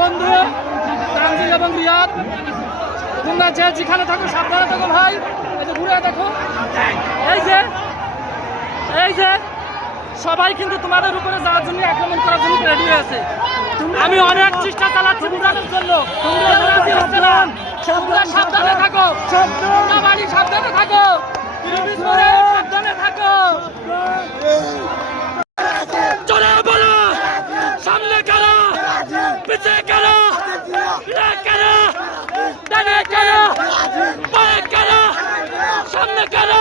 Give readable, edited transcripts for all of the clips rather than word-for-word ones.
বন্ধু তানজিল এবং রিয়াদ, তোমরা যে যেখানে থাকো সাবধানে থাকো ভাই। এই যে ঘুরে দেখো, এই যে সবাই কিন্তু তোমাদের উপরে যাওয়ার জন্য, আক্রমণ করার জন্য রেডি হয়ে আছে। আমি অনেক চেষ্টা চালাচ্ছি বোঝানোর জন্য, তোমরা সাবধানে থাকো, বাড়ি সাবধানে থাকো, সাবধানে থাকো। চলে বলো সামনে কেন, পিছিয়ে কেন, কেন, ডানে কেন, পায়ে কেন, সামনে কেন,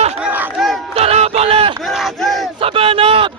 তারা বলে সেভেন আপ।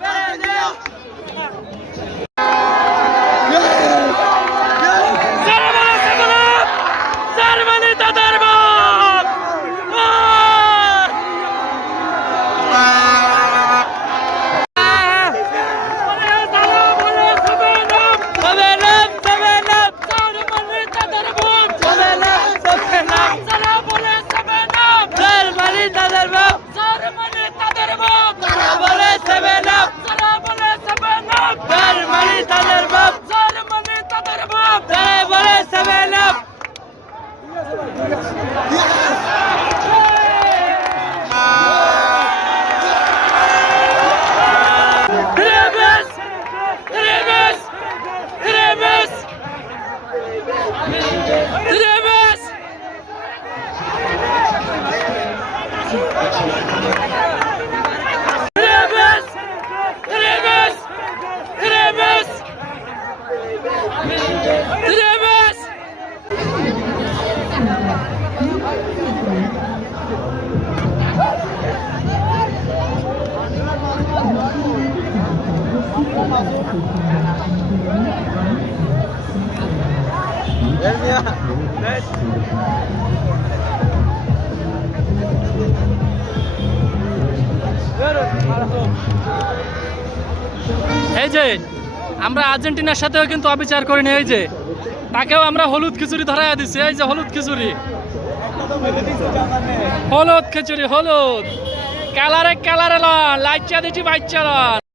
এই যে আমরা আর্জেন্টিনার সাথেও কিন্তু অবিচার করিনি, এই যে তাকেও আমরা হলুদ খিচুড়ি ধরাইয়া দিচ্ছি। এই যে হলুদ খিচুড়ি, হলুদ খিচুড়ি, হলুদ কালারে কালারে লন, লাইচা দিচ্ছি বাচ্চা লন।